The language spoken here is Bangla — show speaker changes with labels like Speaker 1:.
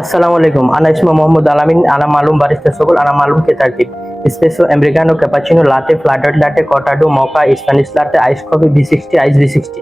Speaker 1: আসসালামু আলাইকুম। আনা ইসমা মোহাম্মদ আলামিন আনা মালুম বারিস্তা সকল আনা মালুম কে তারকিব espresso Americano cappuccino latte ফ্লাডার latte cortado mocha Spanish latte ice coffee B sixty ice B sixty